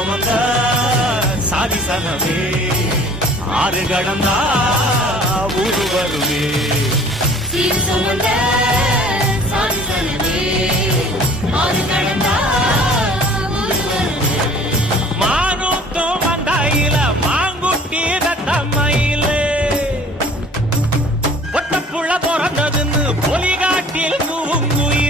சுமந்த சாதிசனமே ஆறு கடந்தா ஊரு வருமே சீர் சுமந்த சாதிசனமே ஆறு கடந்தா ஊரு வருமே மானூத்தும் மந்தாயில மாங்குட்டி தத்தம்மையில ஒட்டப்புள்ள பிறந்ததுன்னு பொலிகாட்டில் தூங்குயில